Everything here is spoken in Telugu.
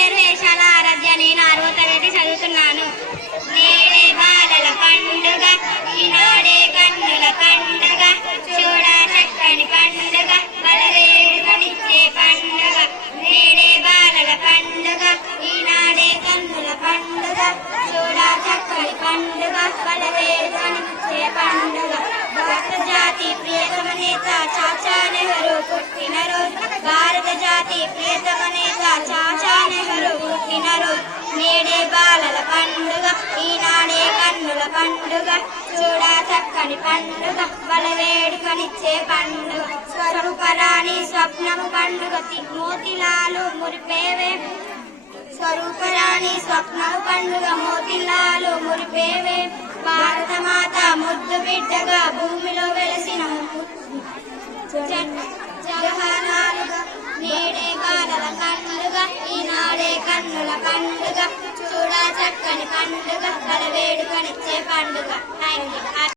పేరు వేషాల ఆరాధ్య. నేను 6వ తరగతి చదువుతున్నాను. నేడే బాలల పండుగ, ఈనాడే కన్నుల పండుగ, చూడ చక్కని పండుగ, బలవేడుకనిచ్చే పండుగ. నేడే బాలల పండుగ, ఈనాడే కన్నుల పండుగ, చూడ చక్కని పండుగ, బలవేడుకనిచ్చే పండుగ. భారత జాతి ప్రియతమ నేత చాచా నెహ్రూ పుట్టినరోజు. భారత జాతి ప్రియతమ నేత చాచా నెహ్రూ పుట్టినరోజు. నేడే బాలల పండుగ, ఈనాడే కన్నుల పండుగ, చూడ చక్కని పండుగ, బలవేడుకనిచ్చే పండుగ. స్వరూపరాణి స్వప్నము పండుగ, మోతిలాలు మురిపేవే. స్వరూపరాణి స్వప్నము పండుగ, మోతిలాలు మురిపేవే. భారత మాత ముద్దు బిడ్డగా భూమిలో వెలసిన జగహానాలుగా. నేడే బాలల పండుగ, ఈనాడే కన్నుల పండుగ, చూడ